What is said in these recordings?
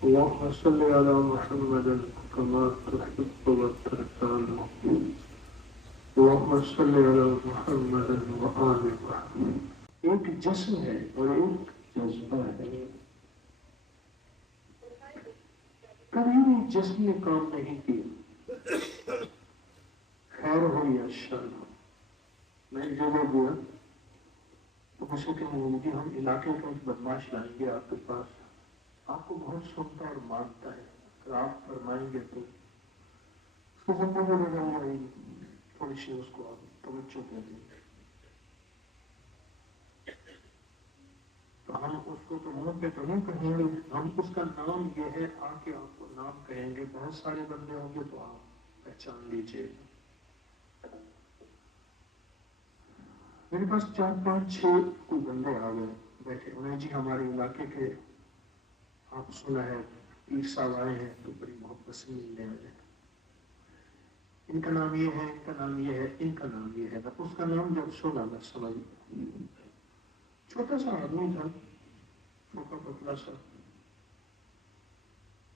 اللهم صل على محمد كما تحب وترضى. اللهم صل على محمد وآل محمد. ایک جسم ہے اور ایک جذبہ ہے. کبھی بھی جسم نے کام نہیں کیا، خیر ہو یا شر ہو. میں ایک جگہ گیا تو مجھ سے کہنے لگے کہ ہم علاقے کا ایک بدماش لائیں گے آپ کے پاس، آپ کو بہت سنتا اور مانتا ہے، اگر آپ فرمائیں گے تو اس کو زندگی میں لگائی آئے گی، تھوڑی سی اس کو آپ توجہ دے دیں. تو ہم اس کو تو منہ پہ تو نہیں کہیں گے، ہم اس کا نام یہ ہے، آ کے آپ کو نام کہیں گے. بہت سارے بندے ہوں گے تو آپ پہچان لیجیے. میرے پاس 4 5 6 کوئی بندے آ گئے بیٹھے انہیں، جی ہمارے علاقے کے آپ سنا ہے پیر صاحب آئے ہیں تو بڑی محبت سے ملنے والے، ان کا نام یہ ہے، ان کا نام یہ ہے، ان کا نام یہ ہے. اس کا نام جب سنا میں سمجھ گیا. چھوٹا سا آدمی تھا، چھوٹا پتلا سا،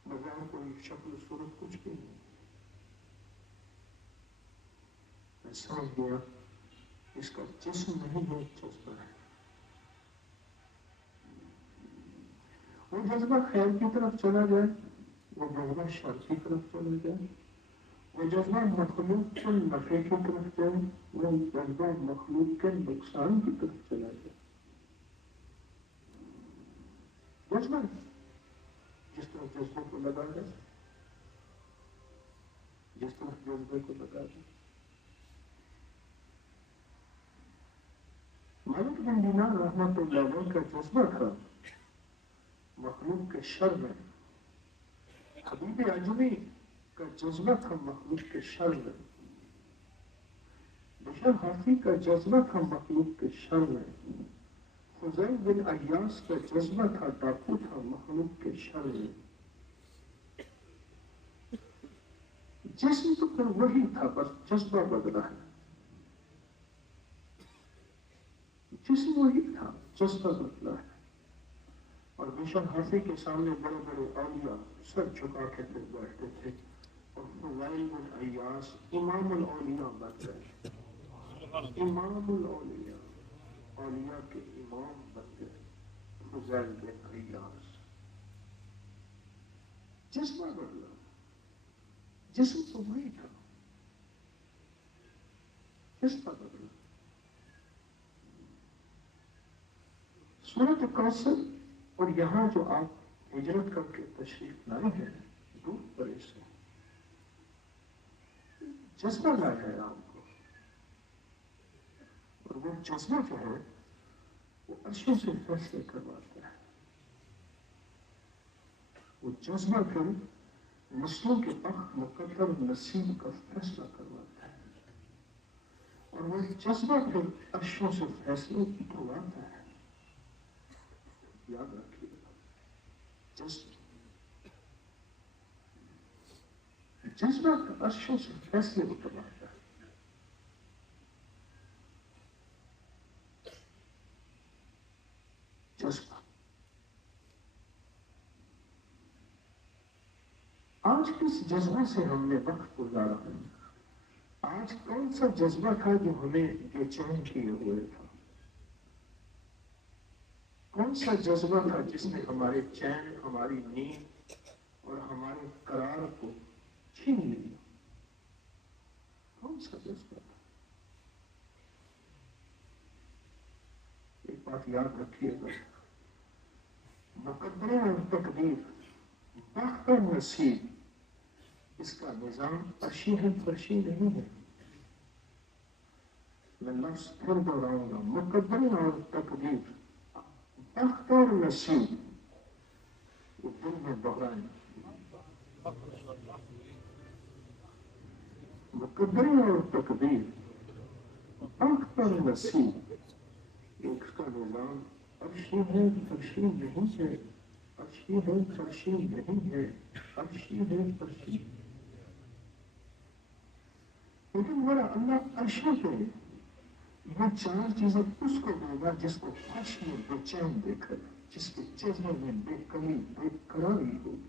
بغیر کوئی شکل صورت کچھ بھی نہیں. میں سمجھ گیا اس کا جسم نہیں ہے، جذبہ ہے. وہ جذبہ خیر کی طرف چلا جائے، وہ جذبہ شر کی طرف چلا جائے، وہ جذبہ مخلوق کے نفع کی طرف جائے، وہ جذبہ مخلوق کے نقصان کی طرف چلا جائے. جذبہ جس طرح جذبے کو لگا جائے، جس طرح جذبے کو لگا جائے. مالک بن دینار رحمۃ اللہ علیہ کا جذبہ تھا مخلوق کے شر میں. حبیب اجمی کا جذبہ تھا مخلوق کے شر میں. بشر حافی کا جذبہ تھا مخلوق کے شر میں. فضیل بن ایاس کا جذبہ تھا، ڈاکو تھا، مخلوق کے شر میں. جسم تو پھر وہی تھا، بس جذبہ بدلا ہے. جسم وہی تھا، جذبہ بدلا ہے. اور بشر حافی کے سامنے بڑے بڑے اولیاء سر جھکا کے پھر بیٹھتے تھے، اور فضیل بن ایاس امام الاولیاء بن گئے. امام الاولیاء، اولیاء کے امام بن گئے فضیل بن ایاس. جذبہ بدلا، جسم تو وہی تھا، جذبہ بدلا. سورۃ کوثر اور یہاں جو آپ ہجرت کر کے تشریف لائے ہیں دور پرے سے، جذبہ لایا ہے آپ کو. اور وہ جذبہ جو ہے وہ عرشوں سے فیصلے کرواتا ہے. وہ جذبہ پھر نسلوں کے وقت مقدر نصیب کا فیصلہ کرواتا ہے. اور وہ جذبہ پھر عرشوں سے فیصلے کرواتا ہے. یاد رکھیے گا، جذبہ عرشوں سے فیصلے کرواتا ہے. جذبہ آج کس جذبے سے ہم نے وقت گزارا ہے؟ آج کون سا جذبہ تھا جو ہمیں بے چین کیے ہوئے تھا؟ کون سا جذبہ تھا جس نے ہمارے چین، ہماری نیند اور ہمارے قرار کو چھین لیا؟ کون سا جذبہ تھا؟ ایک بات یاد رکھیے گا، مقدرے اور تقدیر، بخت اور نصیب، اس کا نظام عرشی ہے، فرشی نہیں ہے. میں لفظ پھر دوہراؤں گا، مقدرے اور تقدیر، بخت اور نصیب، وہ دل میں دوہرائیں. مقدرے اور تقدیر، بخت اور نصیب، ایک کا نظام عرشی ہے، فرشی نہیں ہے. عرشی ہے، فرشی نہیں ہے. عرشی ہے، فرشی. لیکن میرا اللہ عرشوں پہ یہ 4 چیزیں اس کو دے گا جس کو عرش میں بے چین دیکھے، جس کے چہرے میں بے کمی، بے قراری ہوگی.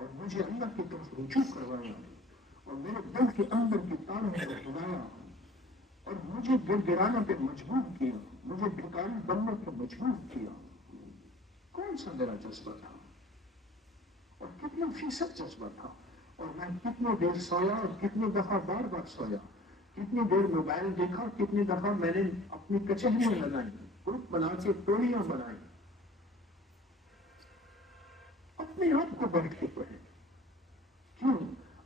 اور مجھے اللہ کی طرف رجوع کروایا اور میرے دل کے اندر کی تاروں کو ہلایا اور مجھے گر گرانے پہ مجبور کیا، مجھے بھکاری بننے پہ مجبور کیا. کون سا میرا جذبہ تھا اور کتنا فیصد جذبہ تھا، اور میں کتنی دیر سویا اور کتنی دفعہ بار بار سویا، کتنی دیر موبائل دیکھا، کتنی دفعہ میں نے اپنی کچہریاں لگائی، گروپ بنا کے ٹولیاں بنائی. اپنے آپ کو بیٹھ کے پڑھے. کیوں؟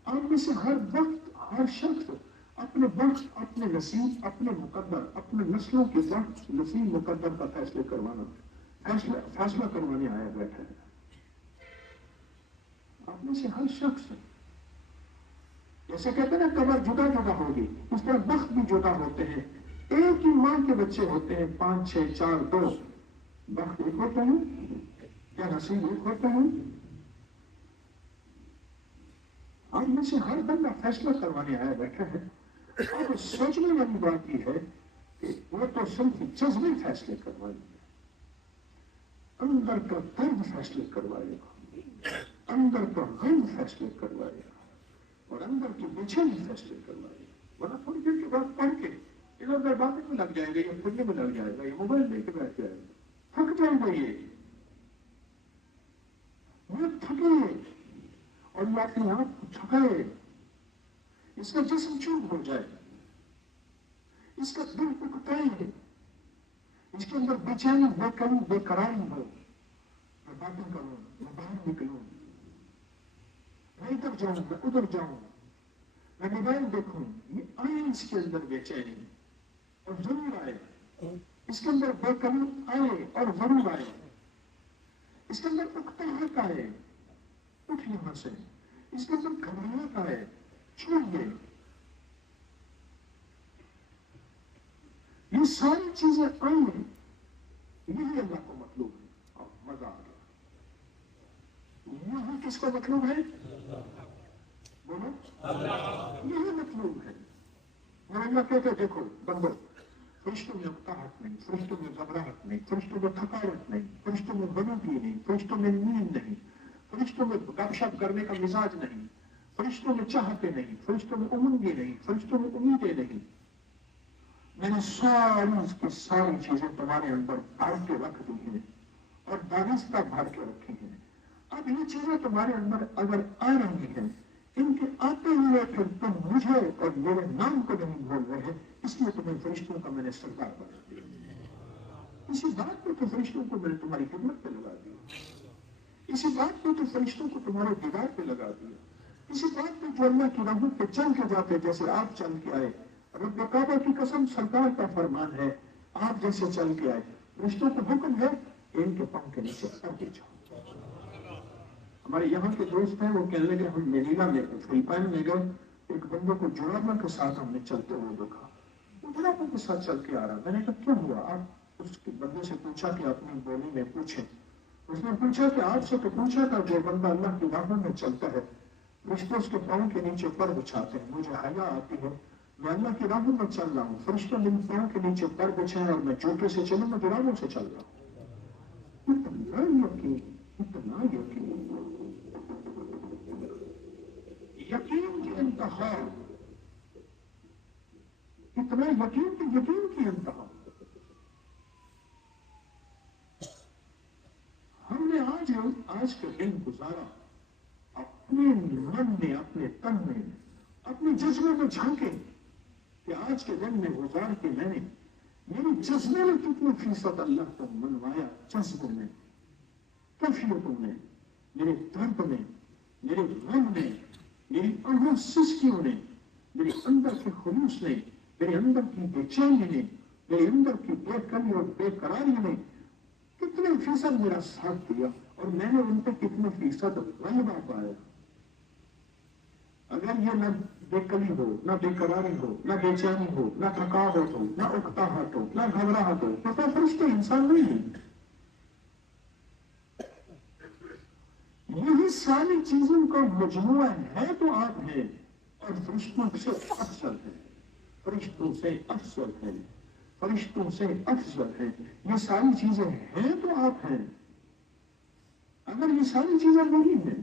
آپ میں سے ہر وقت ہر شخص اپنے وقت، اپنے نصیب، اپنے مقدر، اپنے نسلوں کے وقت نصیب مقدر کا فیصلہ کروانے آیا بیٹھا ہے. آپ میں سے ہر شخص، جیسے کہتے ہیں نا کمر جدا جدا ہوگی، اس طرح وقت بھی جدا ہوتے ہیں. ایک ہی ماں کے بچے ہوتے ہیں، 5 6 4 2. وقت ایک ہوتا ہے کیا نصیب ایک ہوتا ہے؟ آپ میں سے ہر بندہ فیصلہ کروانے آیا بیٹھا ہے. اب سوچنے والی بات یہ ہے کہ وہ تو صرف جذبے فیصلے کروائے گا، اندر کا درد فیصلے کروائے گا، اندر کا غم فیصلے کروائے گا، اور اندر کی بے چینی فیصلے کروائے گا. ورنہ تھوڑی دیر کے بعد پڑھ کے ادھر ادھر باتیں میں لگ جائے گا، یا پڑھنے میں لگ جائے گا، یا موبائل لے کے بیٹھ جائے گا، تھک جائے گا. یہ تھکے اور یہ اپنے آپ کو تھکائے، اس کا جسم چوب ہو جائے، اس کا دل اکتائے، اس کے اندر بے چینی، بے قراری، بے قراری ہو. میں باتیں کروں، میں باہر نکلوں، میں ادھر جاؤں، میں ادھر جاؤں، میں موبائل دیکھوں. یہ آئے اس کے اندر بے چینی اور ضرور آئے، اس کے اندر بے قراری آئے اور ضرور آئے، اس کے اندر اکتاہٹ آئے، اٹھ یہاں سے، اس کے اندر گھبراہٹ آئے، چھوڑیے. یہ ساری چیزیں آئیں، یہی اللہ کو مطلوب ہے. اور مزہ آ گیا. یہی کس کو مطلوب ہے؟ بولو، یہی مطلوب ہے. اور اللہ کہتے دیکھو بندو، فرشتوں میں اکتاہٹ نہیں، فرشتوں میں گھبراہٹ نہیں، فرشتوں میں تھکاوٹ نہیں، فرشتوں میں بلندی نہیں، فرشتوں میں نیند نہیں، فرشتوں میں گپ شپ کرنے کا مزاج نہیں، فرشتوں میں چاہتے نہیں، فرشتوں میں امنگیں نہیں، فرشتوں میں امیدیں نہیں. میں نے ساری چیزیں تمہارے اندر بھر کے رکھ دی ہیں اور دانستہ بھر کے رکھی ہیں. اب یہ چیزیں تمہارے اندر اگر آ رہی ہیں، ان کے آتے ہوئے پھر تم مجھے اور میرے نام کو نہیں بھول رہے، اس لیے تمہیں فرشتوں کا میں نے سردار بنا دیا. اسی بات پہ تو فرشتوں کو میں نے تمہاری خدمت پہ لگا دیا، اسی بات پہ تو فرشتوں کو تمہارے دیدار پہ لگا دیا، اسی بات پہ جو اللہ کی رحمت پہ چل کے جاتے جیسے آپ چل کے آئے. رب کعبہ کی قسم، سرکار کا فرمان ہے، آپ جیسے چل کے آئے، فرشتوں کو حکم ہے ان کے پاؤں کے نیچے اتر جاؤ. ہمارے یہاں کے دوست ہیں، وہ کہنے لگے ہم منیلا میں فلپائن میں گئے، ایک بندے کو جرابہ کے ساتھ ہم نے چلتے ہوئے دیکھا. وہ جرابہ کے ساتھ چل کے آ رہا. میں نے کہا کیوں ہوا؟ آپ اس بندے سے پوچھا کہ اپنی بولی میں پوچھیں. اس نے پوچھا کہ آپ سے تو پوچھا تھا، جو بندہ اللہ کی راہوں میں چلتا ہے فرشتے اس کے پاؤں کے نیچے پر بچھاتے ہیں. مجھے حیا آتی ہے، میں اللہ کی راہوں میں چل رہا ہوں، فرشتے میرے پاؤں کے نیچے پر بچھائیں اور میں جوتے سے چلوں، میں جرابوں سے چل رہا ہوں. اتنا یقین، اتنا یقین، یقین کی انتہا، اتنا یقین کہ یقین کی انتہا. ہم نے آج کا دن گزارا اپنے من میں، اپنے تن میں، اپنے جذبے میں جھانکے کہ آج کے دن میں گزار کے میں نے میری جذبے میں کتنے فیصد اللہ کو منوایا. جذبے میں، کیفیتوں میں، میرے درد میں، میرے غم میں، میری اندر سسکیوں نے، میرے اندر کے خلوص نے، میرے اندر کی بے چینی نے، میرے اندر کی بے قراری اور بے قراری نے کتنے فیصد میرا ساتھ دیا، اور میں نے ان پہ کتنے فیصد غلبہ پایا. اگر یہ نہ بے قلی ہو، نہ بے قراری ہو، نہ بے چینی ہو، نہ تھکاوٹ ہو، نہ اکتاہٹ ہو، نہ گھبراہٹ ہو، تو فرشتے انسان نہیں ہیں. یہی ساری چیزوں کا مجموعہ ہے تو آپ ہیں، اور فرشتوں سے افضل ہے، فرشتوں سے افضل ہے، فرشتوں سے افضل ہے. یہ ساری چیزیں ہیں تو آپ ہیں. اگر یہ ساری چیزیں نہیں ہیں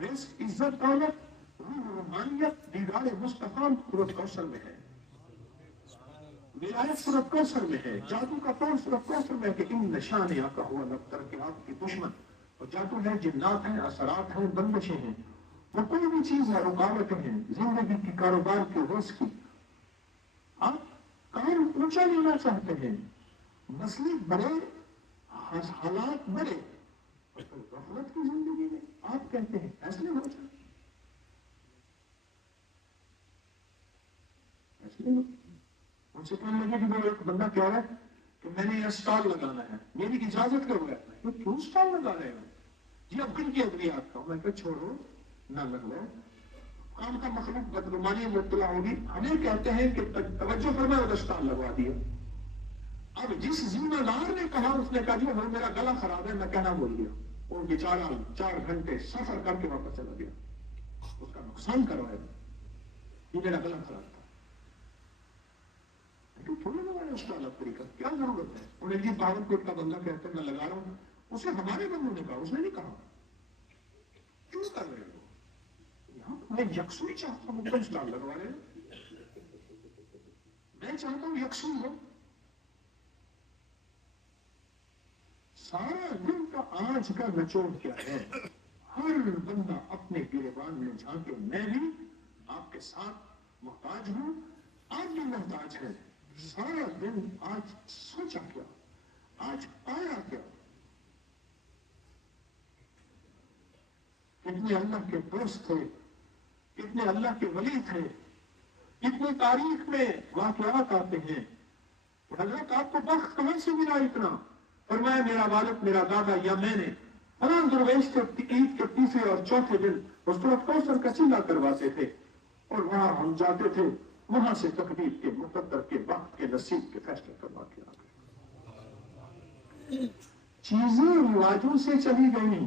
رزق، عزت، دولت، روحانیت دیدار مصطفیٰ سورۃ کوثر میں ہے، ولایت سورۃ کوثر میں ہے، جادو کا طور سورۃ کوثر میں ہے کہ ان نشانیہ کا ہوا لبتر کہ آپ کی دشمن، اور جادو ہے، جنات ہیں، اثرات ہیں، بندشیں ہیں، وہ کوئی بھی چیز ہے، رکاوٹیں ہیں زندگی کی، کاروبار کے، رزق کی. آپ کام اونچا لینا چاہتے ہیں، مسئلے بڑے، حالات بڑے، اور پھر غفلت کی زندگی میں آپ کہتے ہیں فیصلے ہو جائیں، فیصلے ہو. ان سے کہنے لگے کہ وہ ایک بندہ کہہ رہا ہے کہ میں نے یہ اسٹال لگانا ہے، میری اجازت کرو. میں کیوں اسٹال لگا رہے ہو؟ جی اب کن کی ادویات کا؟ میں کہ چھوڑو نہ لگو، کام کا مخلوق بدگمانی مبتلا ہوگی. ہمیں کہتے ہیں کہ توجہ فرمائے اور اسٹال لگوا دیا. اب جس ذمہ دار نے کہا، اس نے کہا جی وہ میرا گلا خراب ہے، میں کہنا بول گیا. وہ بیچارہ 4 گھنٹے سفر کر کے واپس چلا گیا، اس کا نقصان کروایا، یہ میرا گلا خراب تھا. تھوڑا لگایا اسٹال اب طریقہ، کیا ضرورت ہے؟ انہیں جی باون کوٹ کا بندہ کہتے ہیں میں لگا رہا ہوں. اسے ہمارے بندوں نے کہا، اس نے نہیں کہا. کیوں کر رہے ہو؟ یہاں میں یکسوئی چاہتا ہوں، تم اسٹال لگوا رہے ہو. میں چاہتا ہوں یکسوئی ہو. سارا دن کا آج کا نچوڑ کیا ہے؟ ہر بندہ اپنے گریبان میں جھانکے، میں بھی آپ کے ساتھ محتاج ہوں، آپ بھی محتاج ہے. سارا دن آج سوچا کیا، آج پایا کیا؟ کتنے اللہ کے دوست تھے، کتنے اللہ کے ولی تھے، کتنے تاریخ میں واقعات آتے ہیں. حضرت آپ کو بخت کہاں سے ملا اتنا؟ فرمایا میرا والد، میرا دادا یا میں نے فلاں درویش کے عید کے تیسرے اور چوتھے دن اس سورۃ کوثر کا چیلا کرواتے تھے، اور وہاں ہم جاتے تھے، وہاں سے تقدیر کے، مقدر کے، وقت کے، نصیب کے فیصلے کروا کے آ گئے. چیزیں رواجوں سے چلی گئیں.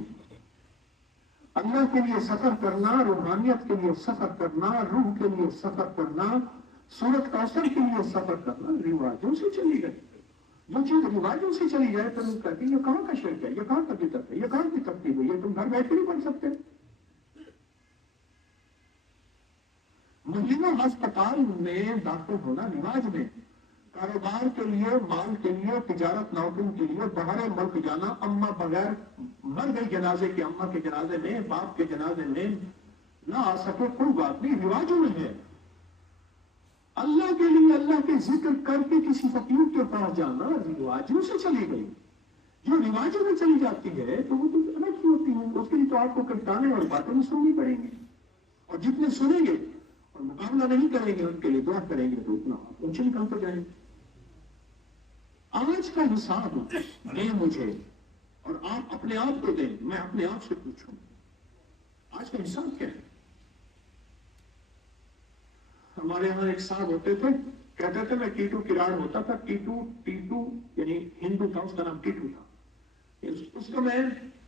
اللہ کے لیے سفر کرنا، روحانیت کے لیے سفر کرنا، روح کے لیے سفر کرنا، سورۃ کوثر کے لیے سفر کرنا رواجوں سے چلی گئی. جو چیز رواجوں سے چلی جائے تو لوگ کہتے ہیں یہ کہاں کا شرک ہے، یہ کہاں کا بدعت ہے، یہ کہاں کی ترتیب ہے، یہ تم گھر بیٹھ کے نہیں پڑھ سکتے. مہینہ ہسپتال میں داخل ہونا رواج میں، کاروبار کے لیے، مال کے لیے، تجارت نوکری کے لیے باہر ملک جانا، اماں بغیر مر گئی جنازے کے، اماں کے جنازے میں، باپ کے جنازے میں نہ آ سکے، کوئی بات نہیں، رواجوں میں ہے. اللہ کے لیے اللہ کے ذکر کر کے کسی فقیر کے پاس جانا رواجوں سے چلی گئی. جو رواجوں میں چلی جاتی ہے تو وہ تو الگ ہی ہوتی ہے. اس کے لیے تو آپ کو کٹانے اور باتیں بھی سننی پڑیں گی، اور جتنے سنیں گے اور مقابلہ نہیں کریں گے، ان کے لیے دعا کریں گے تو اتنا اونچے نکلتے جائیں گے. آج کا حساب دیں مجھے اور آپ اپنے آپ کو دیں، میں اپنے آپ سے پوچھوں آج کا حساب کیا ہے. ہمارے یہاں ایک صاحب ہوتے تھے، کہتے تھے میں ٹیٹو کراڑ ہوتا تھا. ٹیٹو یعنی ہندو تھا، اس کا نام ٹیٹو تھا. اس کو میں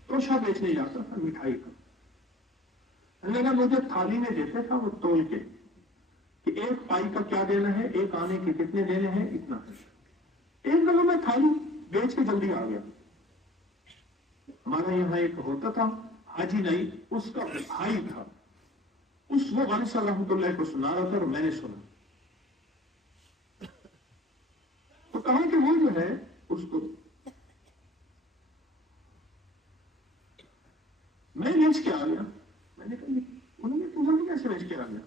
توشا بیچنے جاتا تھا، مٹھائی کا. لیکن مجھے تھالی میں دیتے تھا وہ تول کے کہ ایک پائی کا کیا دینا ہے، ایک آنے کے کتنے دینے ہیں، اتنا ہے. ایک دفعہ میں تھالی بیچ کے جلدی آ گیا. ہمارے یہاں ایک ہوتا تھا حاجی نہیں، اس کا بھائی تھا، اس وہ والد صاحب رحمۃ اللہ کو سنا رہا تھا اور میں نے سنا. تو کہا کہ وہ جو ہے اس کو میں بیچ کے آ گیا. میں نے کہا انہوں نے تمہیں کیسے بیچ کے آ گیا؟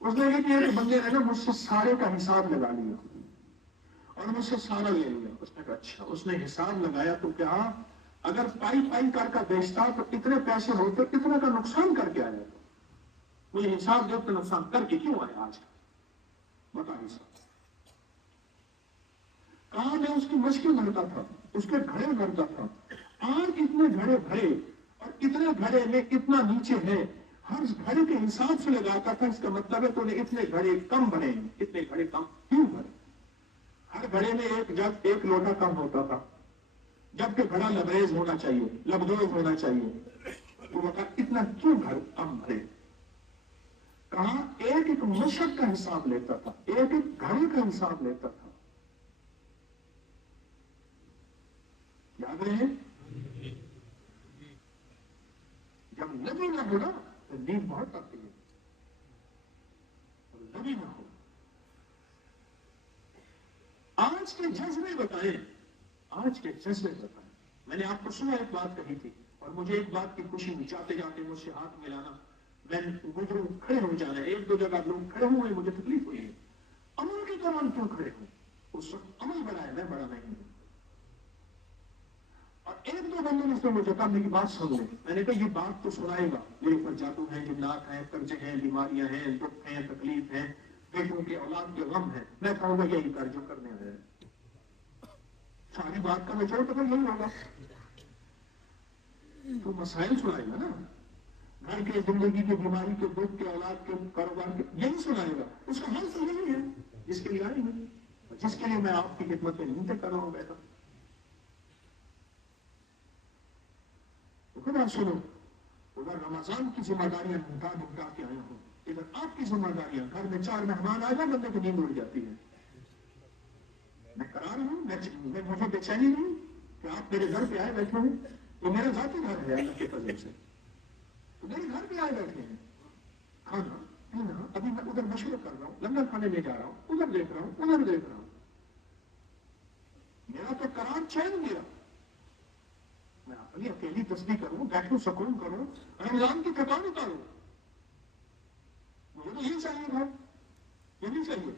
اس نے کہا کہ ایک بندے نے نا مجھ سے سارے کا حساب لگا لیا اور مجھ سے سارا لے لیا. اس نے کہا اچھا. اس نے حساب لگایا تو کہا اگر پائی پائی کر کا بیچتا تو اتنے پیسے ہوتے، اتنا کا نقصان کر کے آیا. مجھے حساب دے تو نقصان کر کے کیوں آیا آج بتا حساب. کہاں میں اس کی مشکل بھرتا تھا، اس کے گھڑے بھرتا تھا. آج اتنے گھڑے بھرے اور اتنے گھڑے میں اتنا نیچے ہے، ہر گھڑے کے حساب سے لگاتا تھا. اس کا مطلب ہے تو نے اتنے گھڑے کم بھرے، اتنے گھڑے کم کیوں بھرے. ہر گھڑے میں ایک جگ، ایک لوٹا کم ہوتا تھا، جبکہ گھڑا لبریز ہونا چاہیے، لبدوز ہونا چاہیے. تو وہ کہا اتنا کیوں گھر کم بھرے. کہاں ایک ایک مشق کا حساب لیتا تھا، ایک ایک گھڑے کا حساب لیتا تھا. یاد رہے جب نبی نہ بنا نیند بہت آتی ہے اور لگی نہ ہو. آج کے جذبے بتائیں, آج کے جذبے بتائیں. میں نے آپ کو صبح ایک بات کہی تھی اور مجھے ایک بات کی خوشی ہوئی, جاتے جاتے مجھ سے ہاتھ ملانا, میں گزروں کھڑے ہو جانا. ایک دو جگہ لوگ کھڑے ہوئے, مجھے تکلیف ہوئی ہے. عمل کے دوران کیوں کھڑے ہوں؟ اس وقت عمل بڑا ہے, میں بڑا نہیں ہوں. اور ایک دو بندوں نے اس میں مجھے کہا میری بات سن لیں. میں نے کہا یہ بات تو سنائے گا, میرے اوپر جادو ہے, جنات ہیں, قرضے ہیں, بیماریاں ہیں, دکھ ہیں, تکلیف ہیں, بیٹوں کے اولاد کے غم ہے. میں کہوں گا یہی کر جو کرنے آیا ہے. ساری بات کا نچوڑ تو یہی ہوگا. تو مسائل سنائے گا نا, گھر کے, زندگی کے, بیماری کے, دکھ کے, اولاد کے, کاروبار کے, یہی سنائے گا. اس کا حل تو یہی ہے جس کے لیے آئی ہے, جس کے لیے میں آپ کی خدمت میں منتیں کر رہا ہوں بیٹا. تو خدا سنو, ادھر رمضان کی ذمہ داریاں نمٹا کے آیا ہوں, ادھر آپ کی ذمہ داریاں. گھر میں 4 مہمان آ جائیں, بندے کی نیند اڑ جاتی ہے. میں قرار ہوں, میں مجھے بے چینی نہیں کہ آپ میرے گھر پہ آئے بیٹھے ہیں. تو میرا ذاتی گھر ہے اللہ کے فضل سے, تو میرے گھر پہ آئے بیٹھے ہیں. کھانا پینا, ابھی میں ادھر مشورہ کر رہا ہوں, لنگر کھانے میں جا رہا ہوں, ادھر دیکھ رہا ہوں, ادھر دیکھ رہا ہوں. میرا تو قرار چین گیا. میں اپنی اکیلی تسبیح کروں, بیٹھوں, سکون کروں, رمضان کی تھکان اتاروں. مجھے تو یہی چاہیے تھا, یہ نہیں چاہیے.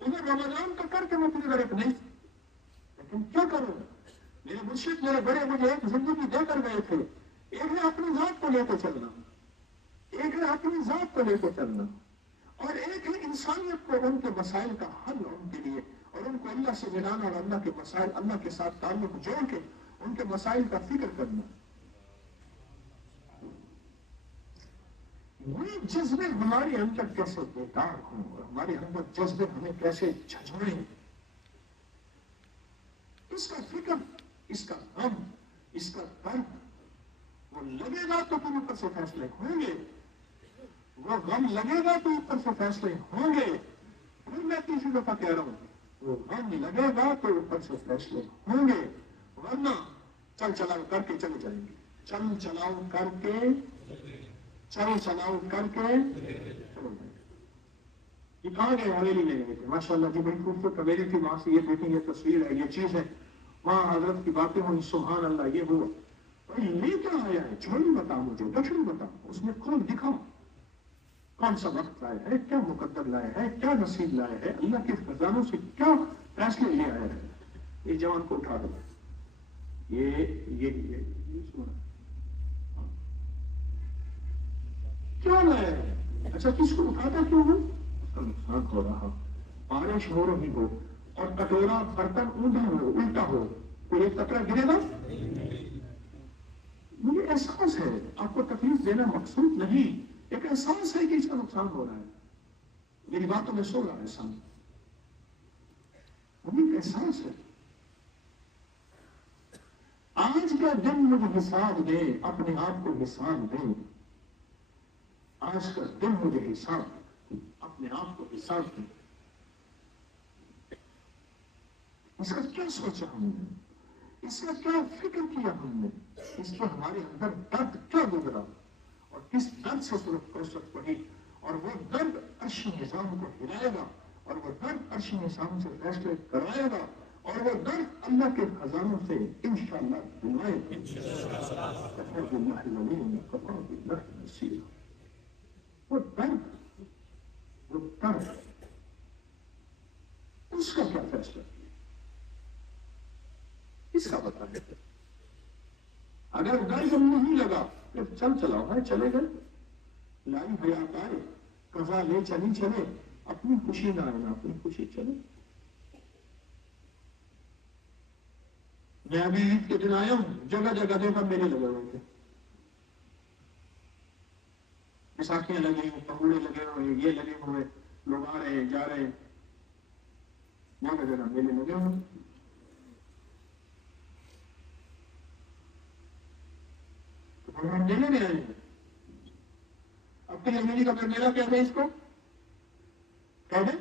ادھر رمضان کا کر کے میں اپنی طرف نہیں, لیکن کیا کروں؟ میرے مرشد, میرے بڑے مجھے ایک زندگی دے کر گئے تھے. ایک ہے اپنی ذات کو لے کے چلنا, ایک ہے اپنی ذات کو لے کے چلنا, اور ایک ہے انسانیت کو, ان کے مسائل کا حل ان کے لیے, اور ان کو اللہ سے ملانا, اور اللہ کے مسائل, اللہ کے ساتھ تعلق جوڑ کے ان کے مسائل کا فکر کرنا. یہ جذبے ہمارے اندر کیسے بیدار ہوں, اور ہمارے اندر جذبے ہمیں کیسے جھنجھوڑیں. اس کا فکر, اس کا غم, اس کا درد, وہ لگے گا تو تم اوپر سے فیصلے ہوں گے, وہ غم لگے گا تو اوپر سے فیصلے ہوں گے. پھر میں تیسری دفعہ کہہ رہا ہوں, وہ غم لگے گا تو اوپر سے فیصلے ہوں گے, ورنہ چل چلاؤ کر کے چلے جائیں گے. چل چلاؤ کر کے, چل چلاؤ کر کے چلو جائیں گے. یہ کہاں گئے؟ حویلی میں گئے تھے. ماشاء اللہ جی, بڑی خوبصورت حویلی تھی. وہاں سے یہ دیکھیں, یہ تصویر ہے, یہ چیز ہے, وہاں حضرت کی باتیں ہوئی, سبحان اللہ. یہ ہوا, یہ کیا آیا ہے؟ چھوڑی بتاؤ مجھے, دکھن بتاؤ, اس میں کھول دکھاؤ, کون سا وقت لایا ہے, کیا مقدر لایا ہے, کیا نصیب لایا ہے, اللہ کے خزانوں سے کیا فیصلے لے آیا ہے. یہ جوان کو اٹھا دو, یہ سنا کیا لایا ہے. اچھا, کس کو اٹھاتا کیوں ہو؟ اس کا نقصان ہو رہا, بارش ہو رہی ہو, اور کٹورا برتن اوندا ہو, الٹا ہو, تو ایک قطرہ گرے گا. مجھے احساس ہے, آپ کو تکلیف دینا مقصود نہیں, ایک احساس ہے کہ اس کا نقصان ہو رہا ہے. میری باتوں میں سو رہا ہے سامنے, مجھے ایک احساس ہے. آج کا دن مجھے حساب دے, اپنے آپ کو حساب دے. آج کا دن مجھے حساب, اپنے آپ کو حساب دے. اس کا کیا سوچا ہم نے, اس کا کیا فکر کیا ہم نے, اس کا ہمارے اندر درد کیا گزرا, اور کس درد سے فرصت پڑی, اور وہ درد عرشی نظام کو ہلائے گا, اور وہ درد عرشی نظام سے فیصلے کرائے گا, اور وہ درد اللہ کے خزانوں سے انشاءاللہ دلائے گا. وہ درد اس کا کیا فیصلہ کیا, اس کا بتائیں. اگر درد نہیں لگا پھر چل چلاؤ ہے, چلے گئے, لائی حیات آئے, قضا لے چلی چلے, اپنی خوشی نہ آئے, اپنی خوشی چلے. میں ابھی عید کے دن آیا ہوں, جگہ جگہ دیکھا میلے لگے ہوئے تھے, بیساکھیاں لگی ہوئی, پکوڑے لگے ہوئے, یہ لگے ہوئے, لوگ آ رہے ہیں, جا رہے ہیں, جگہ جگہ میلے لگے ہوئے. تو ہم میلے میں آئے ہیں. اب کے زمین کا میلہ کہتے ہیں اس کو, کہہ دیں,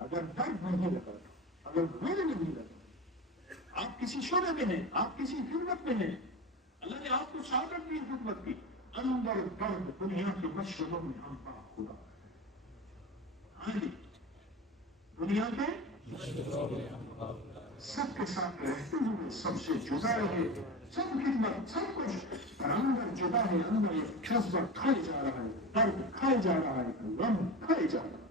اگر درد نہیں لگا, اگر دل نہیں لگا, آپ کسی شعبے میں ہیں, آپ کسی خدمت میں ہیں, اللہ نے آپ کو سعادت دی خدمت کی، اندر درد دنیا کے مشربوں میں ہم پاک خدا ہے۔ ہاں جی، دنیا کے سب کے ساتھ رہتے ہوئے سب سے جدا رہے، سب خدمت سب کچھ، اور اندر جدا ہے، اندر ایک جذبہ کھائے جا رہا ہے، درد کھائے جا رہا ہے، غم کھائے جا رہا ہے۔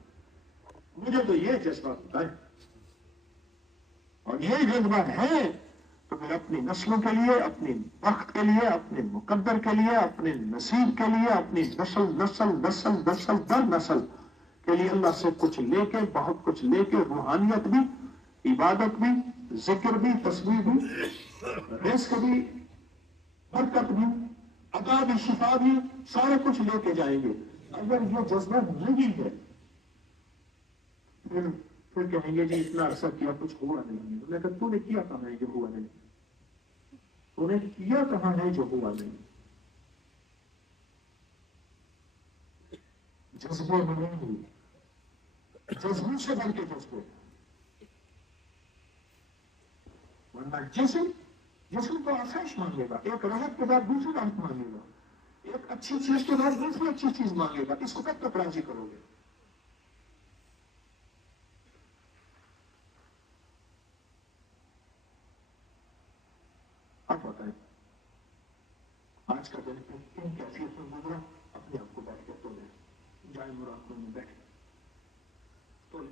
مجھے تو یہ جذبہ ہوتا ہے، اور یہ جذبہ ہے تو پھر اپنی نسلوں کے لیے، اپنی وقت کے لیے، اپنے مقدر کے لیے، اپنے نصیب کے لیے، اپنی نسل نسل نسل نسل در نسل کے لیے اللہ سے کچھ لے کے، بہت کچھ لے کے، روحانیت بھی، عبادت بھی، ذکر بھی، تسبیح بھی، رزق بھی، برکت بھی، عطا بھی، شفا بھی، سارے کچھ لے کے جائیں گے۔ اگر یہ جذبہ نہیں ہے پھر کہیں گے جی اتنا عرصہ کیا کچھ ہوا نہیں ہے۔ میں نے کہا تو نے کیا کہاں ہے جو ہوا نہیں، تو نے کیا کہاں ہے جو ہوا نہیں؟ جذبے میں نہیں، جذبوں سے بن کے جذبے، ورنہ جسم تو آسائش مانگے گا، ایک راحت کے بعد دوسری راحت مانگے گا، ایک اچھی چیز کے بعد دوسری اچھی چیز مانگے گا، اس کو کب تک راضی کرو گے؟ اب بتائیں آج کا دن کن کیفیت میں گزرا؟ اپنے آپ کو بیٹھ کے تولے، جائے مراقبے میں بیٹھ تولے۔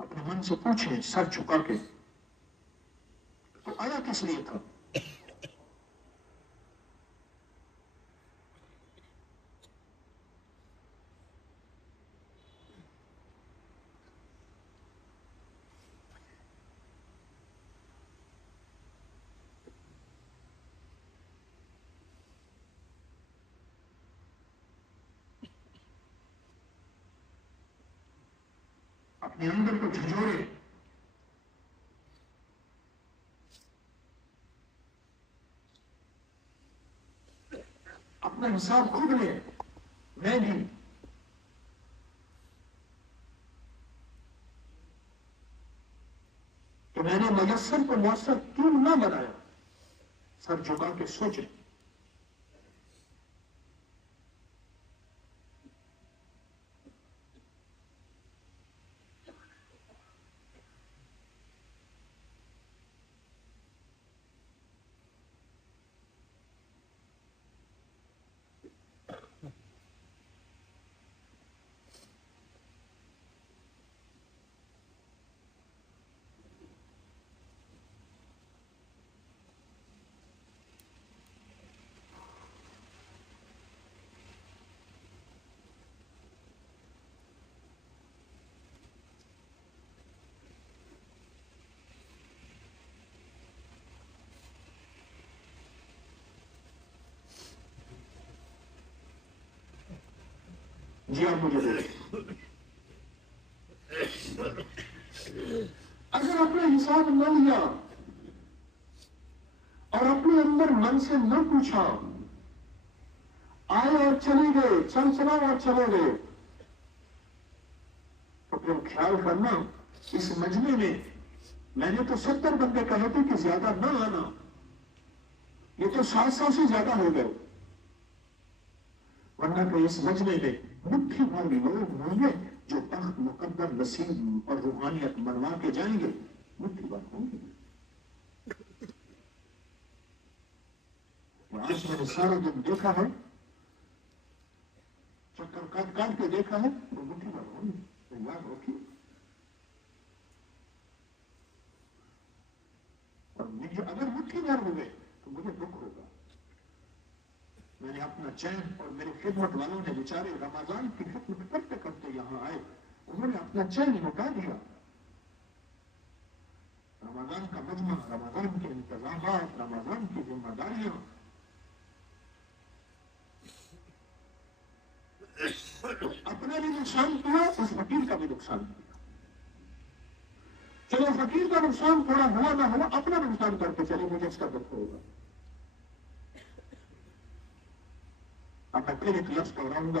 اپنے من سے پوچھیں سر جھکا کے، تو آیا کس لیے تھا؟ اپنے اندر کو جھنجھوڑے، اپنا حساب خود لے، میں بھی کہ میں نے میسر کو مؤثر کیوں نہ بنایا؟ سر جھکا کے سوچیں۔ جی آپ مجھے بولیں، اگر اپنا حساب نہ لیا اور اپنے اندر من سے نہ پوچھا، آئے اور چلے گئے، چل چلا اور چلے گئے، تو پھر خیال کرنا اس مجمع میں نے تو 70 بندے کہے تھے کہ زیادہ نہ آنا، یہ تو 700 سے زیادہ ہو گئے، ورنہ کہ اس مجمع میں مٹھی بھر لوگ ہوں گے جو تخت مقدر نصیب اور روحانیت منوا کے جائیں گے، مٹھی بھر ہوں گے۔ آج میں نے سارا دن دیکھا ہے، چکر کاٹ کاٹ کے دیکھا ہے، وہ مٹھی بھر ہوں گے، تو یاد رکھیے۔ اور مجھے اگر مٹھی بھر ہو گئے تو مجھے دکھ ہوگا۔ میں نے اپنا چین، اور میرے خدمت والوں نے بیچارے رمضان کی خدمت کرتے کرتے یہاں آئے، انہوں نے اپنا چین لٹا دیا۔ رمضان کا مجمع، رمضان کے انتظامات، رمضان کی ذمہ داریاں، اپنا بھی نقصان کیا، اس فقیر کا بھی نقصان کیا۔ چلو فقیر کا نقصان تھوڑا ہوا نہ ہوا، اپنا نقصان کر کے چلے، مجھے اس کا دکھ ہوگا۔ اب میں پھر ایک لفظ دہراؤں گا،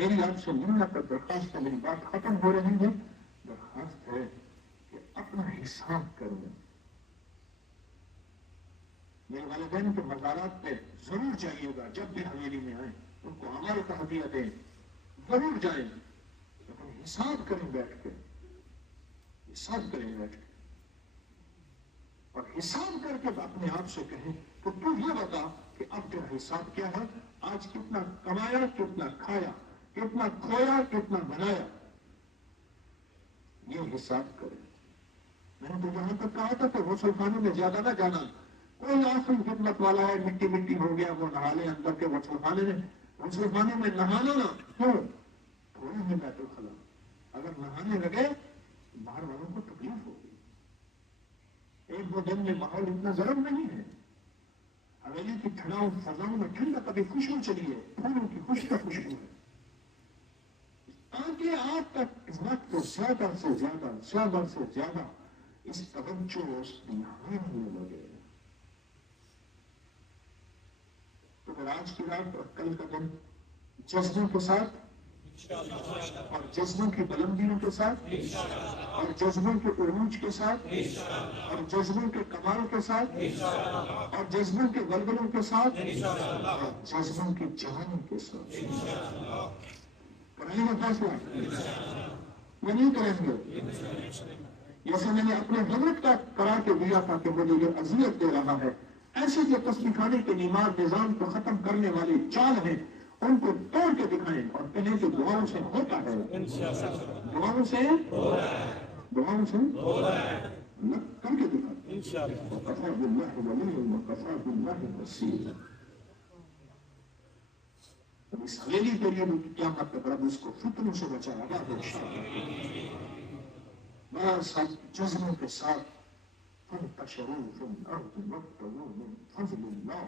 میری آپ سے منت اور درخواست ہے، میری بات ختم ہو رہی ہے، درخواست ہے کہ اپنا حساب کریں. میرے والدین کے مزارات پہ ضرور جائیے گا، جب بھی حویلی میں آئیں ان کو ہمارے تحفیہ دیں، ضرور جائیں، لیکن حساب کریں بیٹھ کے، حساب کریں بیٹھ کے، اور حساب کر کے اپنے آپ سے کہیں تو تو یہ بتا کہ اب تیرا حساب کیا ہے، آج کتنا کمایا، کتنا کھایا، کتنا کھویا، کتنا بنایا، یہ حساب کریں. میں نے تو جہاں تک کہا تھا کہ غسل خانے میں زیادہ نہ جانا، کوئی آخری خدمت والا ہے مٹی مٹی ہو گیا وہ نہا لے اندر کے غسل خانے میں، غسل خانے میں نہانا نہ کیوں تھوڑی ہے بیت الخلا، اگر نہانے لگے باہر والوں کو تکلیف ہوگی. ایک دو دن میں ماحول اتنا گرم نہیں ہے، حویلی کی ٹھنڈاؤ فضاؤں میں ٹھنڈا کبھی خوشبو چلی ہے، پھولوں کی خوشبو خوشبو ہے، تاکہ آپ تک وقت کو زیادہ سے زیادہ زیادہ سے زیادہ اس توجہ اس دھیان ہونے لگے. تو پھر آج کی رات اور کل کا دن جذبوں کے ساتھ اور جذبوں کی بلندیوں کے ساتھ اور جذبوں کے عروج کے ساتھ اور جذبوں کے کمال کے ساتھ اور جذبوں کے ولولوں کے ساتھ اور جذبوں کی جوانی کے ساتھ کریں گے فیصلہ یا نہیں کریں گے. جیسے میں نے اپنے حضرت کا کرا کے دیا تھا کہ مجھے یہ اذیت دے رہا ہے، ایسے جو تسبیح خانے کے نظام کو ختم کرنے والے چال ہیں ان کو توڑ کے دکھائیں اور کہیں کہ دعاؤں سے ہوتا ہے، دعاؤں سے کر کے دکھائیں. وَكَفَى بِاللَّهِ وَلِيًّا وَكَفَى بِاللَّهِ نَصِيرًا. اس حویلی کے لیے بھی قیامت تک رب اس کو فتنوں سے بچائے گا انشاءاللہ. بس ہم جذبوں کے ساتھ فانتشروا فی الارض وابتغوا من فضل اللہ،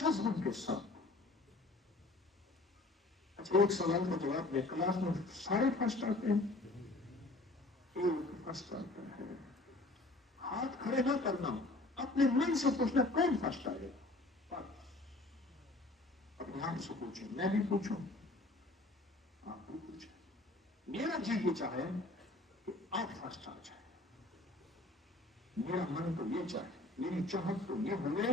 جذبوں کے ساتھ. اچھا ایک سوال کا جواب دے، کلاس میں سارے فرسٹ آتے ہیں؟ ایک فرسٹ آتا ہے. ہاتھ کھڑے نہ کرنا، اپنے من سے پوچھنا کون فرسٹ آئے گا. اپنے آپ سے پوچھیں، میں بھی پوچھوں، آپ بھی پوچھیں. میرا جی یہ چاہے کہ آپ فرسٹ آ جائیں، میرا من تو یہ چاہے، میری چاہت تو یہ ہوئے